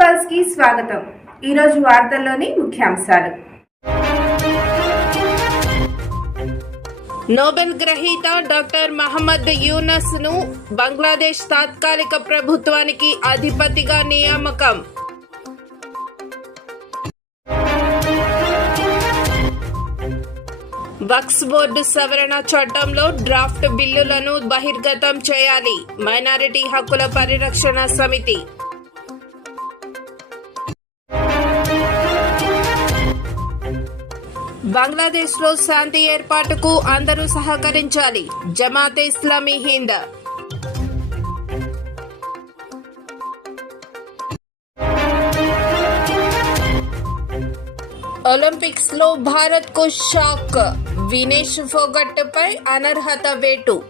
పల్స్కి స్వాగతం. ఈరోజు వార్తల్లోని ముఖ్యాంశాలు. నోబెల్ గ్రహీత డాక్టర్ మహమ్మద్ యూనస్ను బంగ్లాదేశ్ తాత్కాలిక ప్రభుత్వానికి అధిపతిగా నియామకం. వక్స్ బోర్డు సవరణ చట్టంలో డ్రాఫ్ట్ బిల్లులను బహిర్గతం చేయాలి. మైనారిటీ హక్కుల పరిరక్షణ సమితి. బంగ్లాదేశ్లో శాంతి ఏర్పాటుకు అందరూ సహకరించాలి. జమాతే ఇస్లామీ హింద్. ఒలింపిక్స్లో భారత్కు షాక్. వినేష్ ఫోగట్ పై అనర్హత వేటు.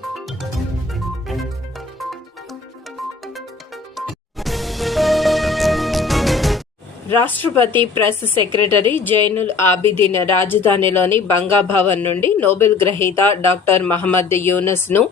రాష్ట్రపతి ప్రెస్ సెక్రటరీ జైనుల్ ఆబిదిన్ రాజధానిలోని బంగాభవన్ నుండి నోబెల్ గ్రహీత డాక్టర్ మహమ్మద్ యూనస్ను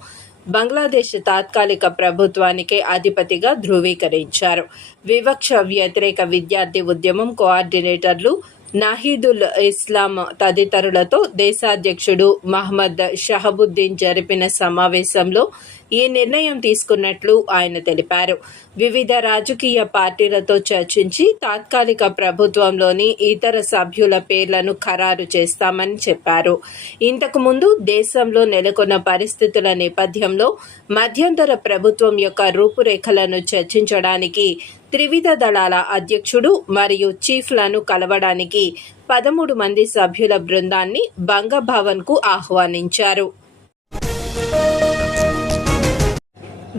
బంగ్లాదేశ్ తాత్కాలిక ప్రభుత్వానికి అధిపతిగా ధృవీకరించారు. వివక్ష వ్యతిరేక విద్యార్థి ఉద్యమం కోఆర్డినేటర్లు నాహీదుల్ ఇస్లాం తదితరులతో దేశాధ్యక్షుడు మహమ్మద్ షహబుద్దీన్ జరిపిన సమావేశంలో ఈ నిర్ణయం తీసుకున్నట్లు ఆయన తెలిపారు. వివిధ రాజకీయ పార్టీలతో చర్చించి తాత్కాలిక ప్రభుత్వంలోని ఇతర సభ్యుల పేర్లను ఖరారు చేస్తామని చెప్పారు. ఇంతకు ముందు దేశంలో నెలకొన్న పరిస్థితుల నేపథ్యంలో మధ్యంతర ప్రభుత్వం యొక్క రూపురేఖలను చర్చించడానికి త్రివిధ దళాల అధ్యక్షుడు మరియు చీఫ్లను కలవడానికి పదమూడు మంది సభ్యుల బృందాన్ని బంగభవన్కు ఆహ్వానించారు.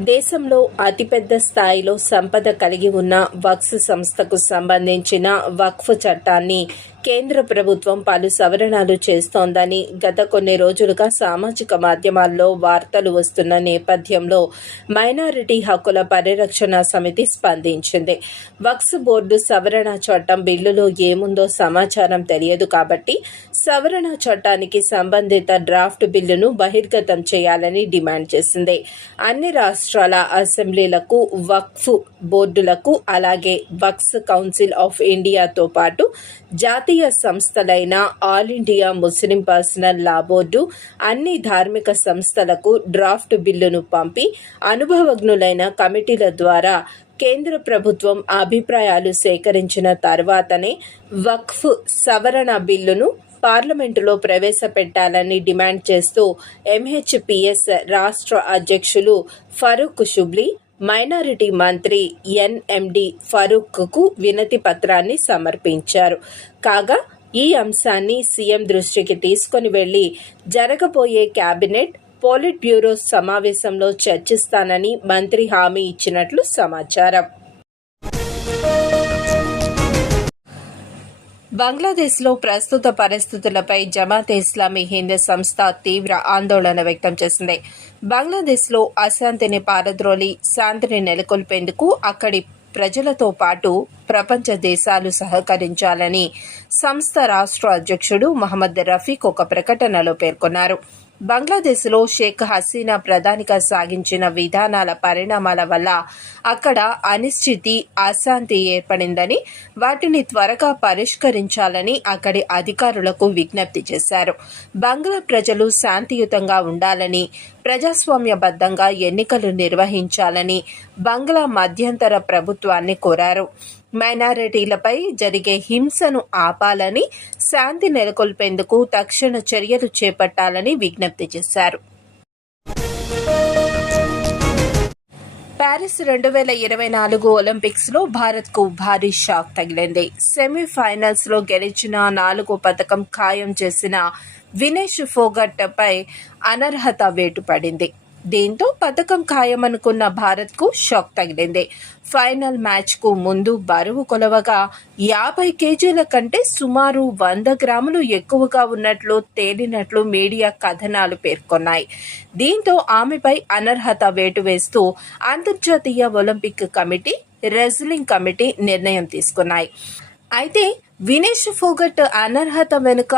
దేశంలో అతిపెద్ద స్థాయిలో సంపద కలిగి ఉన్న వక్ఫ్ సంస్థకు సంబంధించిన వక్ఫ్ చట్టాన్ని కేంద్ర ప్రభుత్వం పలు సవరణలు చేస్తోందని గత కొన్ని రోజులుగా సామాజిక మాధ్యమాల్లో వార్తలు వస్తున్న నేపథ్యంలో మైనారిటీ హక్కుల పరిరక్షణ సమితి స్పందించింది. వక్స్ బోర్డు సవరణ చట్టం బిల్లులో ఏముందో సమాచారం తెలియదు కాబట్టి సవరణ చట్టానికి సంబంధిత డ్రాఫ్ట్ బిల్లును బహిర్గతం చేయాలని డిమాండ్ చేసింది. అన్ని రాష్ట్రాల అసెంబ్లీలకు వక్ఫ్ బోర్డులకు అలాగే వక్స్ కౌన్సిల్ ఆఫ్ ఇండియాతో పాటు జాతీయ సంస్థలైన all India Muslim personal law board అన్ని ధార్మిక సంస్థలకు డ్రాఫ్ట్ బిల్లును పంపి అనుభవజ్ఞులైన కమిటీల ద్వారా కేంద్ర ప్రభుత్వం అభిప్రాయాలు సేకరించిన తర్వాతనే వక్ఫ్ సవరణ బిల్లును పార్లమెంటులో ప్రవేశపెట్టాలని డిమాండ్ చేస్తూ ఎంహెచ్పిఎస్ రాష్ట్ర అధ్యక్షులు ఫరూక్ షుబ్లీ మైనారిటీ మంత్రి ఎన్ఎండి ఫరూక్కు వినతి పత్రాన్ని సమర్పించారు. కాగా ఈ అంశాన్ని సీఎం దృష్టికి తీసుకొని వెళ్ళి జరగబోయే కేబినెట్ పోలిట్ బ్యూరో సమావేశంలో చర్చిస్తానని మంత్రి హామీ ఇచ్చినట్లు సమాచారం. బంగ్లాదేశ్లో ప్రస్తుత పరిస్థితులపై జమాతే ఇస్లామీ హింద్ సంస్థ తీవ్ర ఆందోళన వ్యక్తం చేసింది. బంగ్లాదేశ్లో అశాంతిని పారద్రోలి శాంతిని నెలకొల్పేందుకు అక్కడి ప్రజలతో పాటు ప్రపంచ దేశాలు సహకరించాలని సంస్థ రాష్ట్ర అధ్యక్షుడు మహమ్మద్ రఫీక్ ఒక ప్రకటనలో పేర్కొన్నారు. బంగ్లాదేశ్లో షేక్ హసీనా ప్రధానిగా సాగించిన విధానాల పరిణామాల వల్ల అక్కడ అనిశ్చితి అశాంతి ఏర్పడిందని వాటిని త్వరగా పరిష్కరించాలని అక్కడి అధికారులకు విజ్ఞప్తి చేశారు. బంగ్లా ప్రజలు శాంతియుతంగా ఉండాలని ప్రజాస్వామ్యబద్ధంగా ఎన్నికలు నిర్వహించాలని బంగ్లా మధ్యంతర ప్రభుత్వాన్ని కోరారు. మైనారిటీలపై జరిగే హింసను ఆపాలని శాంతి నెలకొల్పేందుకు తక్షణ చర్యలు చేపట్టాలని విజ్ఞప్తి చేశారు. ప్యారిస్ రెండు వేల ఇరవై నాలుగు ఒలింపిక్స్లో భారత్కు భారీ షాక్ తగిలింది. సెమీఫైనల్స్లో గెలిచిన నాలుగో పథకం ఖాయం చేసిన వినేష్ ఫోగట్ పై అనర్హత వేటు పడింది దీంతో పథకం ఖాయమనుకున్న భారత్కు షాక్ తగిలింది. ఫైనల్ మ్యాచ్కు ముందు బరువు కొలవగా యాభై కేజీల కంటే సుమారు వంద గ్రాములు ఎక్కువగా ఉన్నట్లు తేలినట్లు మీడియా కథనాలు పేర్కొన్నాయి. దీంతో ఆమెపై అనర్హత వేటు వేస్తూ అంతర్జాతీయ ఒలింపిక్ కమిటీ రెజ్లింగ్ కమిటీ నిర్ణయం తీసుకున్నాయి. అయితే వినేష్ ఫోగట్ అనర్హత వెనుక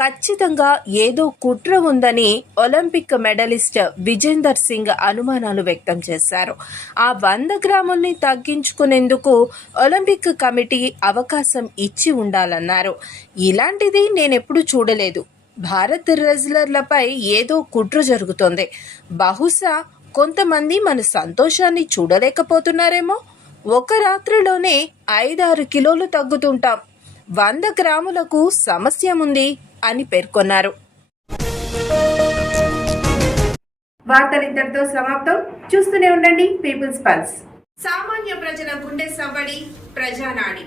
ఖచ్చితంగా ఏదో కుట్ర ఉందని ఒలింపిక్ మెడలిస్ట్ విజేందర్ సింగ్ అనుమానాలు వ్యక్తం చేశారు. ఆ వంద గ్రాముల్ని తగ్గించుకునేందుకు ఒలింపిక్ కమిటీ అవకాశం ఇచ్చి ఉండాలన్నారు. ఇలాంటిది నేనెప్పుడు చూడలేదు. భారత్ రెజ్లర్లపై ఏదో కుట్ర జరుగుతోంది. బహుశా కొంతమంది మన సంతోషాన్ని చూడలేకపోతున్నారేమో. ఒక రాత్రిలోనే ఐదారు కిలోలు తగ్గుతుంటాం. వంద గ్రాములకు సమస్య ఉంది. అని పేర్కొన్నారు. వార్తలు ఇంతటితో సమాప్తం. చూస్తూనే ఉండండి పీపుల్స్ పల్స్. సామాన్య ప్రజల గుండె సవ్వడి ప్రజానాడి.